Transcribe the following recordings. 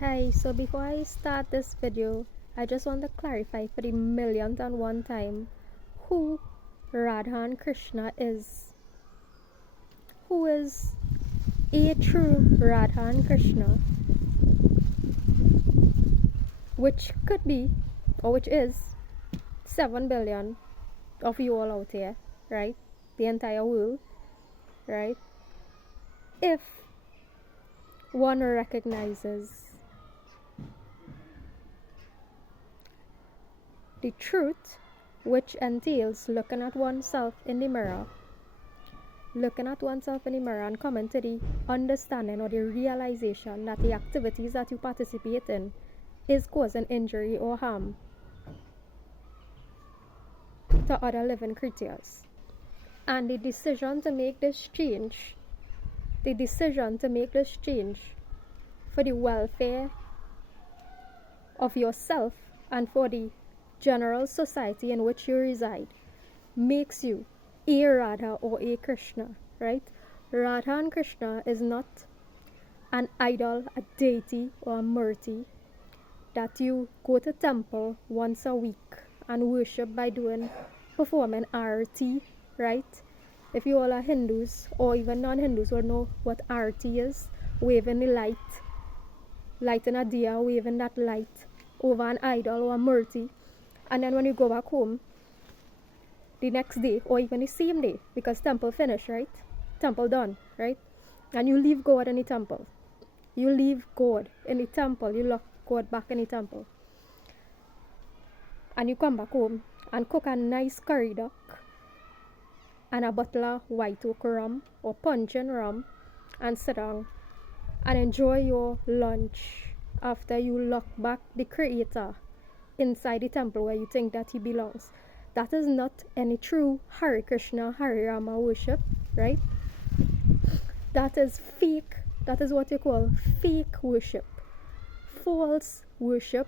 Hi, so before I start this video, I just want to clarify for the millionth and one time who Radha and Krishna is. Who is a true Radha and Krishna, which could be, or which is, 7 billion of you all out here, right? The entire world, right? If one recognizes the truth, which entails looking at oneself in the mirror and coming to the understanding or the realization that the activities that you participate in is causing injury or harm to other living creatures. And the decision to make this change for the welfare of yourself and for the general society in which you reside makes you a Radha or a Krishna, right? Radha and Krishna is not an idol, a deity, or a murti that you go to temple once a week and worship by performing arati, right? If you all are Hindus or even non-Hindus will know what arati is, waving the lighting a diya, waving that light over an idol or a murti, and then when you go back home the next day or even the same day, because temple finished, right? Temple done, right? And you leave God in the temple. You leave God in the temple. You lock God back in the temple. And you come back home and cook a nice curry duck and a bottle of white oak rum or punch and rum and sit down and enjoy your lunch after you lock back the Creator inside the temple where you think that he belongs. That is not any true Hare Krishna, Hare Rama worship, right? That is fake. That is what you call fake worship. False worship.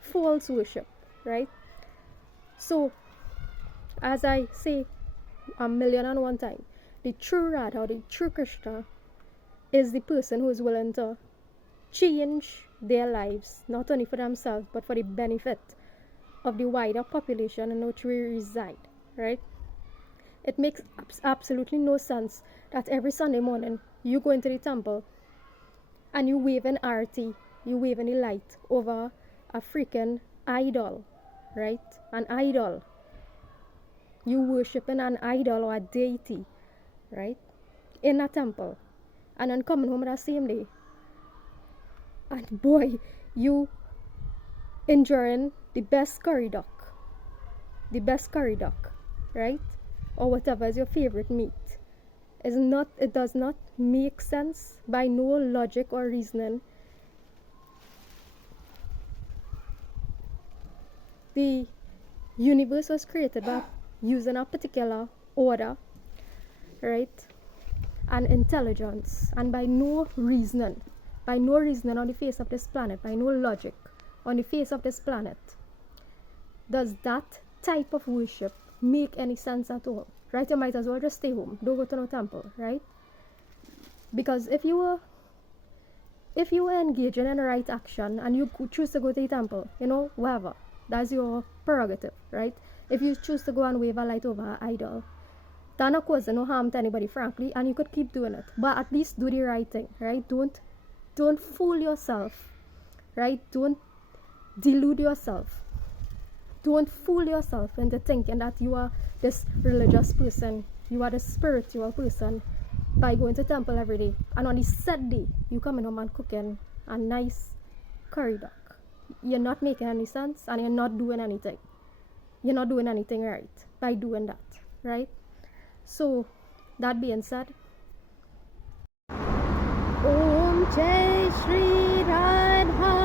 False worship, right? So, as I say 1,000,001 times, the true Radha, the true Krishna, is the person who is willing to change their lives, not only for themselves, but for the benefit of the wider population in which we reside, right? It makes absolutely no sense that every Sunday morning you go into the temple and you wave an arati, you wave any light over a freaking idol, right? An idol. You worshiping an idol or a deity, right? In a temple. And then coming home that same day. And boy, you enjoying the best curry duck, right? Or whatever is your favorite meat. It does not make sense by no logic or reasoning. The universe was created by using a particular order, right? And intelligence, and by no reasoning on the face of this planet, by no logic on the face of this planet, does that type of worship make any sense at all, right? You might as well just stay home, don't go to no temple, right? Because if you were engaging in the right action and you choose to go to the temple, whatever, that's your prerogative, right? If you choose to go and wave a light over an idol, that not cause no harm to anybody, frankly, and you could keep doing it, but at least do the right thing, right? Don't fool yourself, right? Don't delude yourself. Don't fool yourself into thinking that you are this religious person, you are the spiritual person by going to temple every day, and on the set day you coming home and cooking a nice curry duck. You're not making any sense, and you're not doing anything. You're not doing anything right by doing that, right? So, that being said, Om Jai Shri Radha,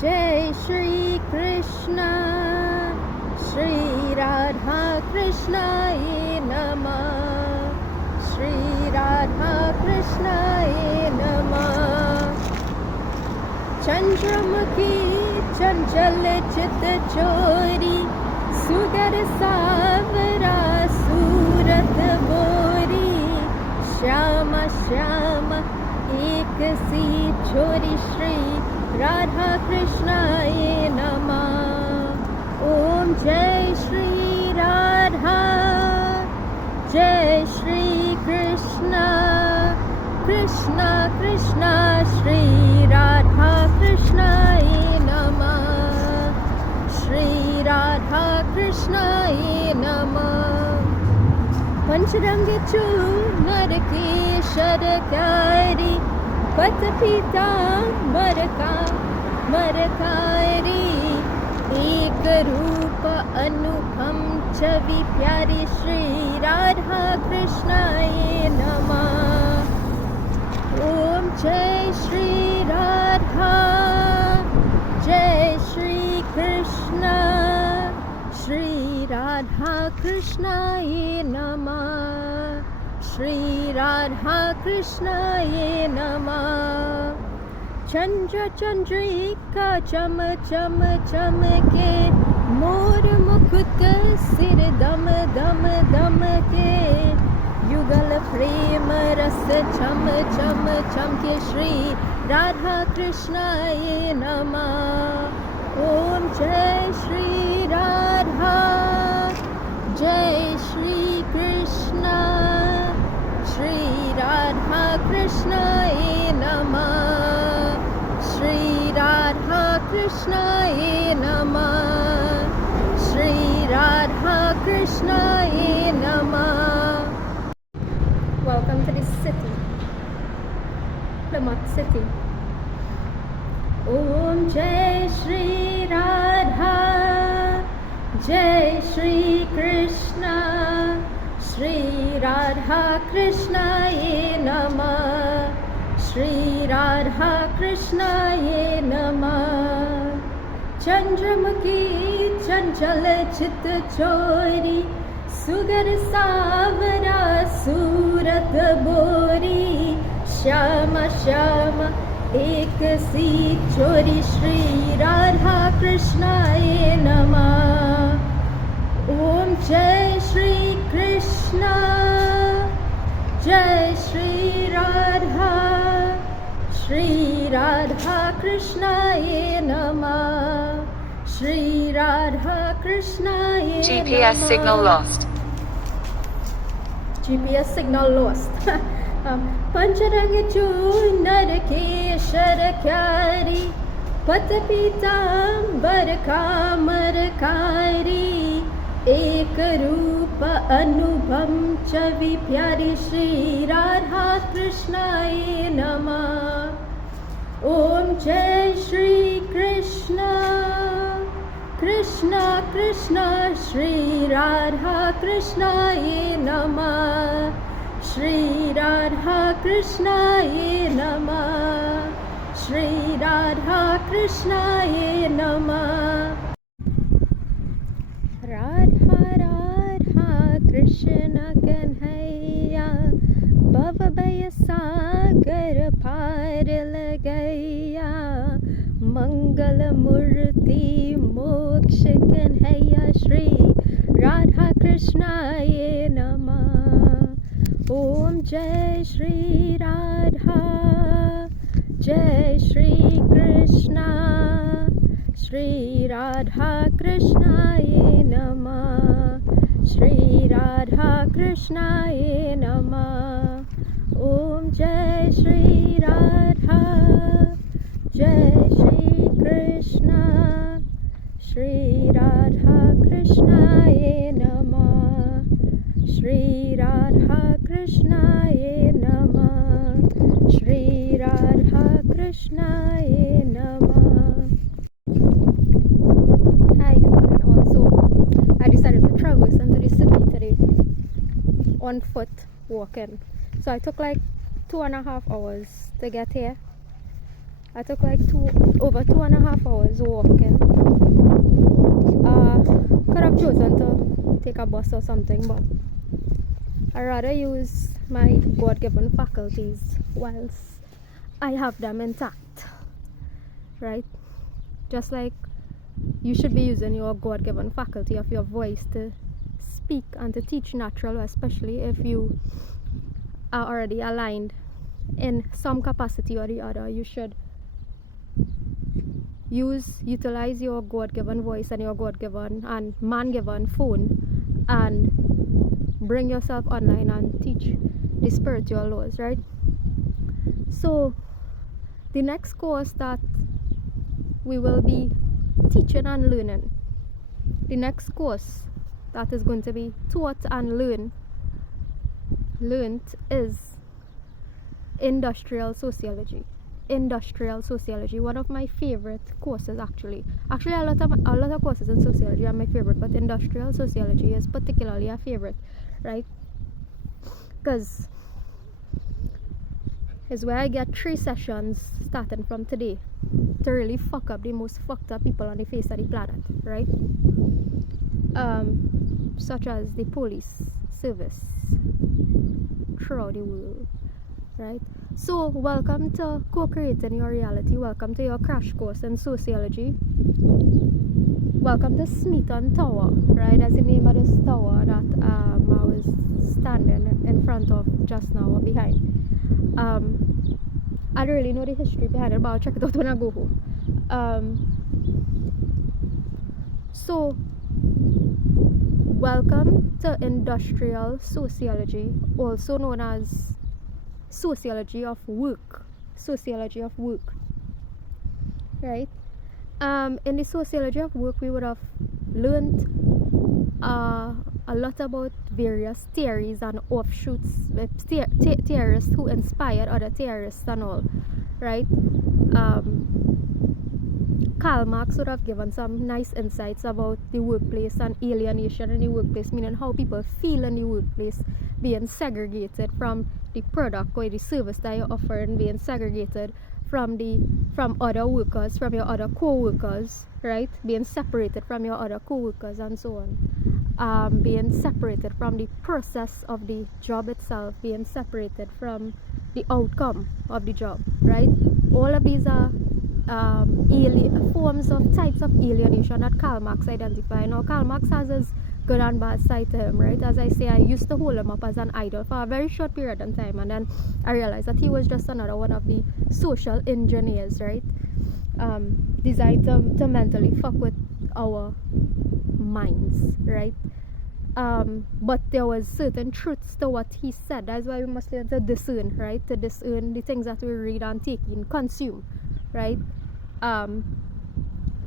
Jai Shri Krishna, Shri Radha Krishna Namah, Shri Radha Krishna Namah. Chandramukhi Chanchal Chit Chori, Sugar Savara Surat Bori, Shama Shama एक सी छोरी श्री राधा कृष्णाय नमः। ओम जय श्री राधा, जय श्री कृष्ण, कृष्ण कृष्ण श्री राधा कृष्णाय नमः। श्री राधा कृष्णाय नमः। पंचरंग चूनर केशरकारी पत पीतांबर मरकारी, एक रूप अनुपम छवि प्यारी श्री राधा कृष्णाय नमः। ओम जय श्री राधा, जय श्री कृष्ण, श्री राधा कृष्णाय नमः। श्री राधा कृष्णाय नमः। चंद्र चंद्रिका चम चम चमके, मोर मुकुट सिर दम दम दम के, युगल प्रेम रस चम चम चमके श्री राधा कृष्णाय नमः। ओम जय श्री राधा, जय श्री कृष्ण, श्री राधा कृष्णाय नमः। श्री राधा कृष्णाय नमः। श्री राधा कृष्णाय नमः। Welcome to this city, Plymouth City. ओम जय श्री राधा, जय श्री कृष्ण, श्री राधा कृष्णाय नमः। श्री राधा कृष्णाय नमः। चंद्रमुखी चंचल चित चोरी, सुगर सावरा सूरत बोरी, श्याम श्याम एक सी छोरी श्री राधा कृष्णाय नमः। ओम जय श्री कृष्ण, जय श्री राधा, श्री राधा कृष्णाय नमः। श्री राधा कृष्णाय नमः। GPS signal lost. GPS signal lost. पंचरंग चूनर केशरकारी, पत पीतांबर मरकारी, एक रूप अनुपम छवि प्यारी श्री राधा कृष्णाय नमः। ओम जय श्री कृष्ण, कृष्ण कृष्ण श्री राधा कृष्णाय नमः। श्री राधा कृष्णाय नमः। श्री राधा कृष्णाय नमः। राधा राधा कृष्ण कन्हैया, भव भय सागर पार लगैया, मंगल मूर्ति मोक्ष कन्हैया श्री राधा कृष्णाय नमः। ओम जय श्री राधा, जय श्री कृष्ण, श्री राधा कृष्णाय नमः। श्री राधा कृष्णाय नमः। ओम जय श्री राधा, जय श्री कृष्ण, श्री राधा कृष्णाय नमः। श्री राधा कृष्णाय नमः। श्री राधा कृष्णाय नमः। Hi, good morning all. So I decided to traverse into the city today on foot, walking. So I took like 2.5 hours to get here. I took like over 2.5 hours walking. Could have chosen to take a bus or something, but I rather use my God-given faculties whilst I have them intact, right? Just like you should be using your God-given faculty of your voice to speak and to teach natural, especially if you are already aligned in some capacity or the other, you should utilize your God-given voice and your God-given and man-given phone and bring yourself online and teach the spiritual laws, right? So the next course that we will be teaching and learning, the next course that is going to be taught and learned is industrial sociology. Industrial sociology, one of my favorite courses. Actually a lot of courses in sociology are my favorite, but industrial sociology is particularly a favorite, right? Because it's where I get 3 sessions starting from today to really fuck up the most fucked up people on the face of the planet, right? Such as the police service throughout the world, right? So welcome to co-creating your reality. Welcome to your crash course in sociology. Welcome to Smeaton Tower, right? That's the name of this tower that I was standing in front of just now or behind. I don't really know the history behind it, but I'll check it out when I go home. So welcome to industrial sociology, also known as sociology of work. Sociology of work, right? In the sociology of work, we would have learned a lot about various theories and offshoots, theorists who inspired other theorists and all, right? Karl Marx would have given some nice insights about the workplace and alienation in the workplace, meaning how people feel in the workplace, being segregated from the product or the service that you're offering, being segregated from other workers, from your other co-workers, right? Being separated from your other co-workers and so on. Being separated from the process of the job itself, being separated from the outcome of the job, right? All of these are forms of types of alienation that Karl Marx identified. Now Karl Marx has his good and bad side to him, right? As I say, I used to hold him up as an idol for a very short period of time, and then I realized that he was just another one of the social engineers, right? Designed to mentally fuck with our minds, right? But there was certain truths to what he said. That's why we must learn to discern, right? To discern the things that we read and take in, consume, right?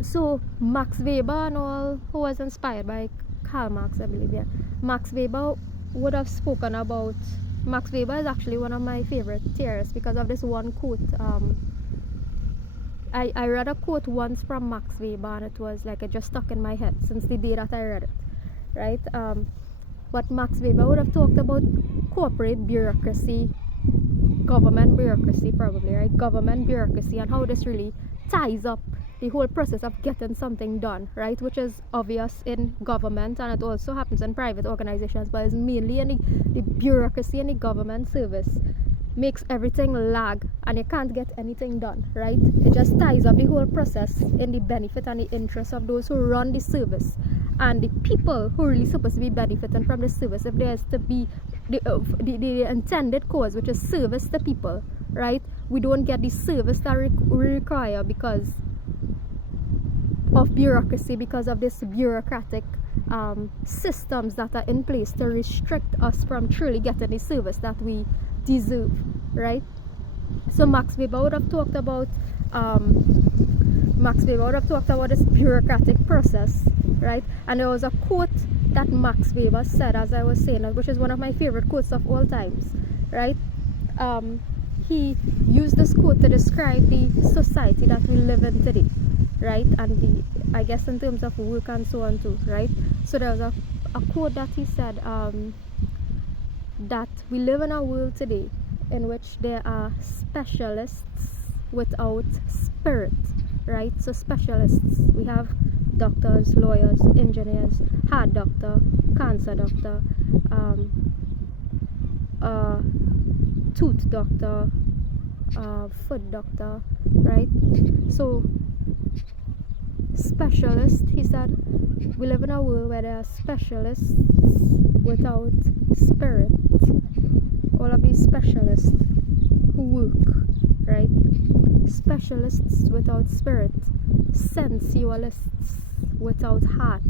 So Max Weber and all, who was inspired by Karl Marx, I believe, yeah. Max Weber would have spoken about. Max Weber is actually one of my favorite theorists because of this one quote. I read a quote once from Max Weber, and it was like it just stuck in my head since the day that I read it, right? But Max Weber would have talked about corporate bureaucracy, government bureaucracy, probably, right? Government bureaucracy, and how this really ties up the whole process of getting something done, right? Which is obvious in government, and it also happens in private organizations, but it's mainly in the bureaucracy in the government service makes everything lag and you can't get anything done, right? It just ties up the whole process in the benefit and the interest of those who run the service and the people who are really supposed to be benefiting from the service. If there's to be the intended cause, which is service to people, right? We don't get the service that we require because of bureaucracy, because of this bureaucratic systems that are in place to restrict us from truly getting the service that we deserve, right? So Max Weber would have talked about this bureaucratic process, right? And there was a quote that Max Weber said, as I was saying, which is one of my favorite quotes of all times, right? He used this quote to describe the society that we live in today, right? And I guess in terms of work and so on too, right? So there was a quote that he said, that we live in a world today in which there are specialists without spirit, right? So specialists, we have doctors, lawyers, engineers, heart doctor, cancer doctor, tooth doctor, foot doctor, right? So specialist, he said, we live in a world where there are specialists without spirit. All of these specialists work, right? Specialists without spirit, sensualists without heart,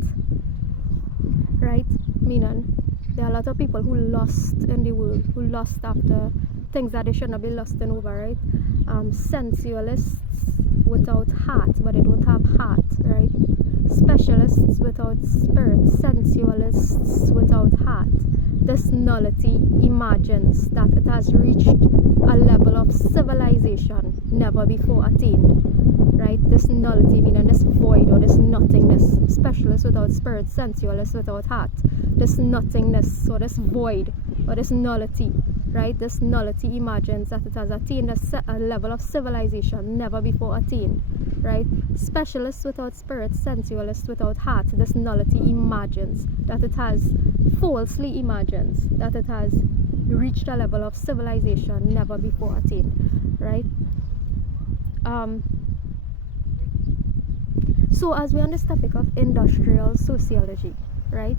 right? Meaning, there are a lot of people who lost in the world, who lost after things that they should not be lusting over, right? Sensualists without heart, but they don't have heart, right? Specialists without spirit, sensualists without heart. This nullity imagines that it has reached a level of civilization never before attained, right? This nullity, meaning this void or this nothingness. Specialists without spirit, sensualists without heart. This nothingness or this void or this nullity, right? This nullity imagines that it has attained a level of civilization never before attained, right? Specialists without spirit, sensualists without heart. This nullity imagines that it has, falsely imagines that it has reached a level of civilization never before attained, right? So as we're on this topic of industrial sociology, right?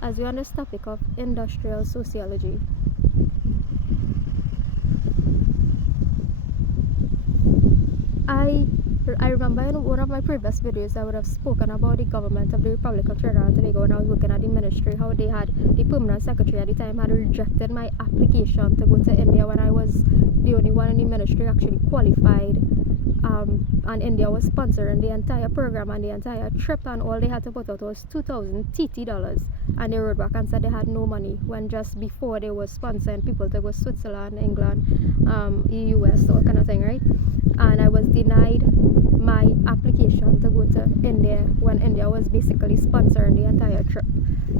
As we're on this topic of industrial sociology, I remember in one of my previous videos I would have spoken about the government of the Republic of Trinidad and Tobago when I was working at the ministry, how they had, the permanent secretary at the time had rejected my application to go to India when I was the only one in the ministry actually qualified, and India was sponsoring the entire program and the entire trip, and all they had to put out was $2,000 and they wrote back and said they had no money, when just before they were sponsoring people to go Switzerland, England, US, all kind of thing, right? And I was denied my application to go to India when India was basically sponsoring the entire trip,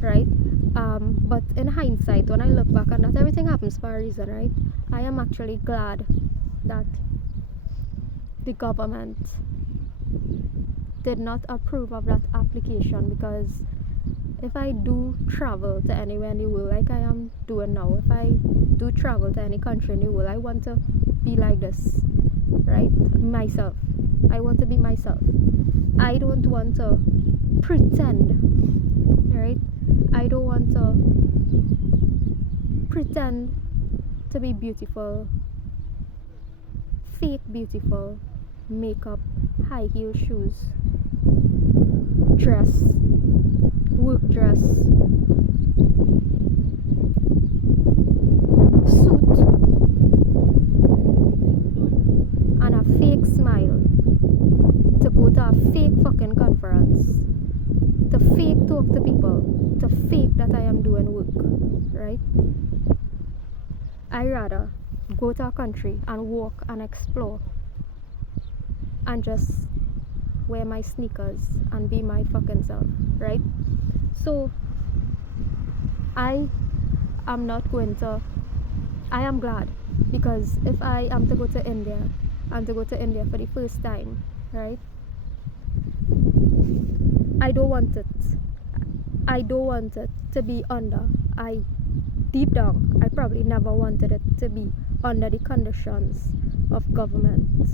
right? But in hindsight, when I look back on that, everything happens for a reason, right? I am actually glad that the government did not approve of that application, because if I do travel to anywhere in the world like I am doing now, if I do travel to any country in the world, I want to be like this, right? Myself. I want to be myself. I don't want to pretend, right? I don't want to pretend to be beautiful, fake beautiful, makeup, high heel shoes, dress, work dress, suit, and a fake smile to go to a fake fucking conference, to fake talk to people, to fake that I am doing work, right? I rather go to a country and walk and explore and just wear my sneakers and be my fucking self, right? So I am not going to, I am glad, because if I am to go to India and to go to India for the first time, right? I don't want it to be under, deep down, I probably never wanted it to be under the conditions of government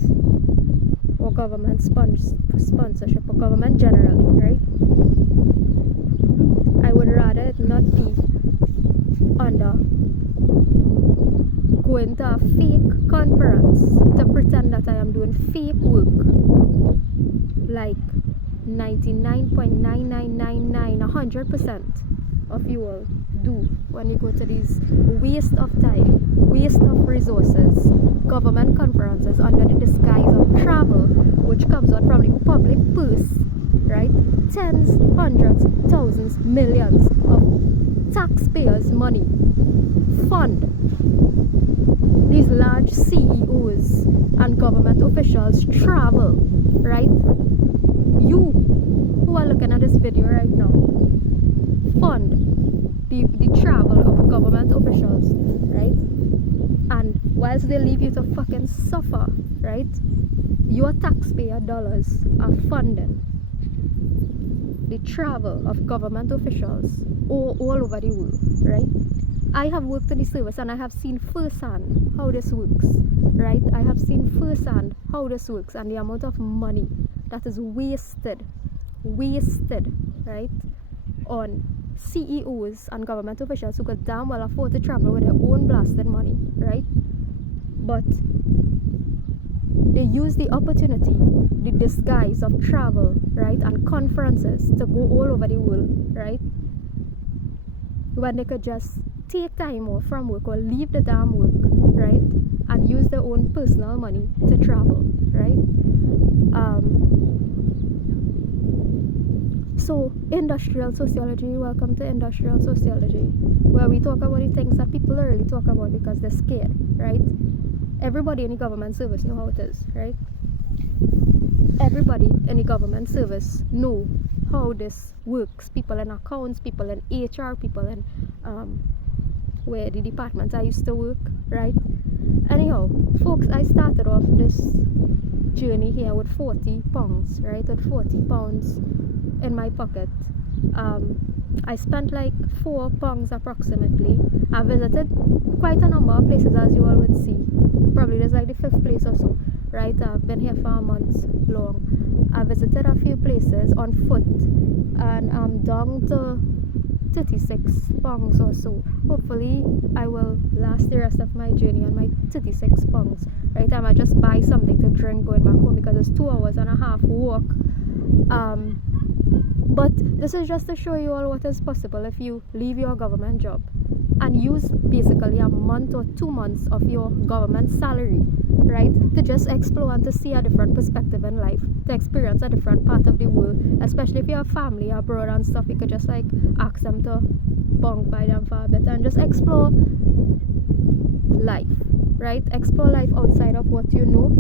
or government sponsorship or government generally, right? I would rather it not be under going to a fake conference to pretend that I am doing fake work like 99.9999 100% of you all do when you go to these waste of time, waste of resources, government conferences under the disguise of travel, which comes out from the public purse, right? Tens, hundreds, thousands, millions of taxpayers' money fund these large CEOs and government officials travel, right? You who are looking at this video right now fund the travel of government officials, right? And whilst they leave you to fucking suffer, right? Your taxpayer dollars are funding the travel of government officials all over the world, right? I have worked in the service and I have seen firsthand how this works, right? I have seen firsthand how this works and the amount of money that is wasted, right, on CEOs and government officials who could damn well afford to travel with their own blasted money, right? but they use the opportunity, the disguise of travel, right, and conferences to go all over the world, right, when they could just take time off from work or leave the damn work, right, and use their own personal money to travel, right? So industrial sociology, welcome to industrial sociology, where we talk about the things that people don't really talk about because they're scared, right? Everybody in the government service know how it is, right? Everybody in the government service know how this works. People in accounts, people in HR, people in where the department I used to work, right? Anyhow, folks, I started off this journey here with £40, right? With £40 in my pocket. I spent like £4 approximately. I visited quite a number of places, as you all would see. Probably there's like the 5th place or so, right? I've been here for a month long. I visited a few places on foot, and I'm down to £36 or so. Hopefully I will last the rest of my journey on my £36, right? I might just buy something to drink going back home because it's 2 hours and a half walk. But this is just to show you all what is possible if you leave your government job and use basically a month or 2 months of your government salary, right, to just explore and to see a different perspective in life, to experience a different part of the world. Especially if you have family abroad and stuff, you could just like ask them to bunk by them for a bit and just explore life, right? Explore life outside of what you know.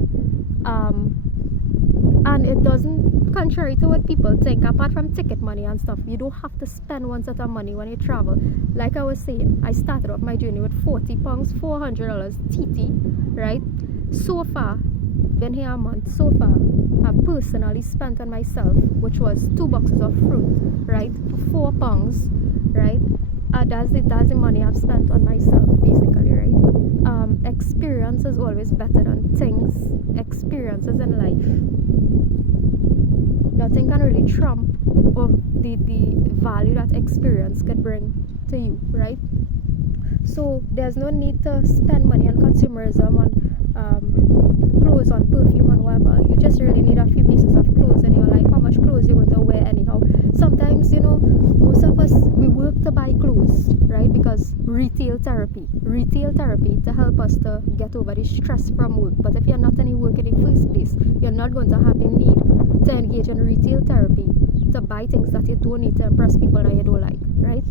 And it doesn't, contrary to what people think, apart from ticket money and stuff, you don't have to spend one set of money when you travel. Like I was saying, I started off my journey with £40, $400 TT, right? So far, been here a month, so far, I've personally spent on myself, which was 2 boxes of fruit, right, for £4, right? That's the money I've spent on myself, basically, right? Experience is always better than things. Experiences in life, nothing can really trump of the value that experience could bring to you, right? So there's no need to spend money on consumerism, on clothes, on perfume, and whatever. You just really need a few pieces of clothes in your life. How much clothes you're going to wear anyhow? Sometimes, you know, most of us, we work to buy clothes, right? Because retail therapy to help us to get over the stress from work. But if you're not any work in the first place, you're not going to have the need to engage in retail therapy to buy things that you don't need to impress people that you don't like, right?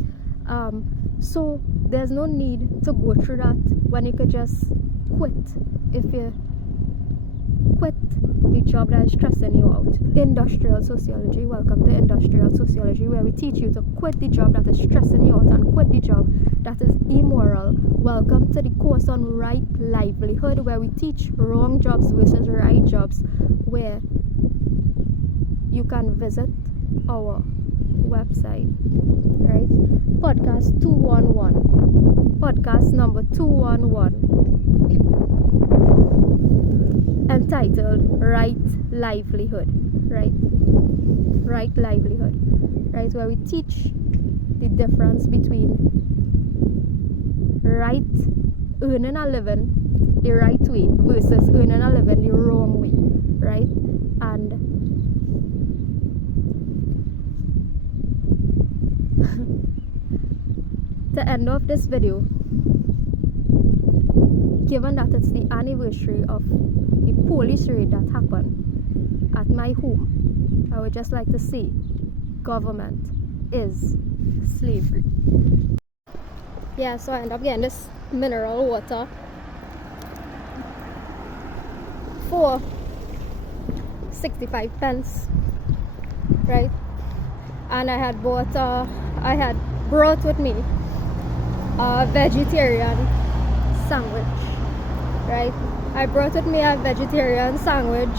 So there's no need to go through that when you could just quit. If you quit the job that is stressing you out. Industrial sociology, welcome to industrial sociology, where we teach you to quit the job that is stressing you out and quit the job that is immoral. Welcome to the course on right livelihood, where we teach wrong jobs versus right jobs, where you can visit our website, right? Podcast number 211, entitled Right Livelihood, right? Right livelihood, right? Where we teach the difference between earning a living the right way versus earning a living the wrong way, right? And to end off this video, given that it's the anniversary of the police raid that happened at my home, I would just like to say, government is slavery. Yeah, so I end up getting this mineral water for 65 pence, right? And I had brought with me a vegetarian sandwich, right? I brought with me a vegetarian sandwich.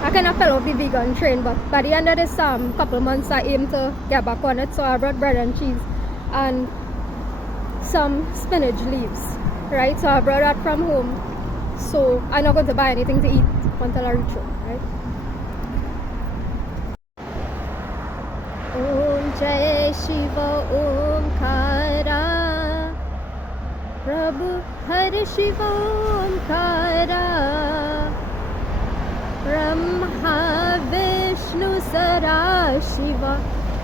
I kind of fell off the vegan train, but by the end of this couple months I aim to get back on it. So I brought bread and cheese and some spinach leaves, right? So I brought that from home, so I'm not going to buy anything to eat until I reach home, right? Om Jai Shiva Om Kara Prabhu Hare Shiva Omkara, Brahma Vishnu Sarashiva,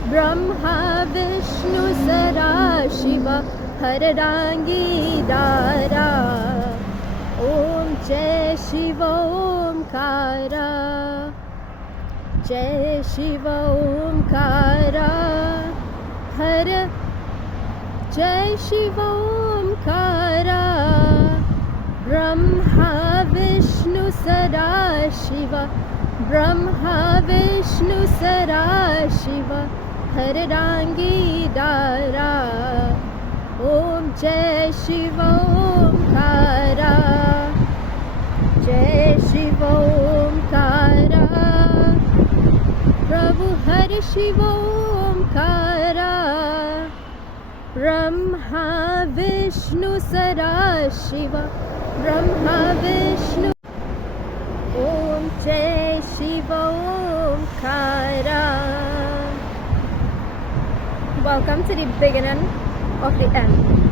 Brahma Vishnu Sarashiva, Haradangi Dara, Om Jai Shiva Omkara, Jai Shiva Omkara, Hare Jai Shiva Omkara, Brahma Vishnu Sarashiva, Brahma Vishnu Sarashiva, Haradangi Dara, Om Jai Shiva Omkara, Jai Shiva Omkara, Prabhu Hare Shiva Omkara, Brahma Vishnu Sarashiva, Brahma Vishnu, Om Jai Shiva Omkara. Welcome to the beginning of the end.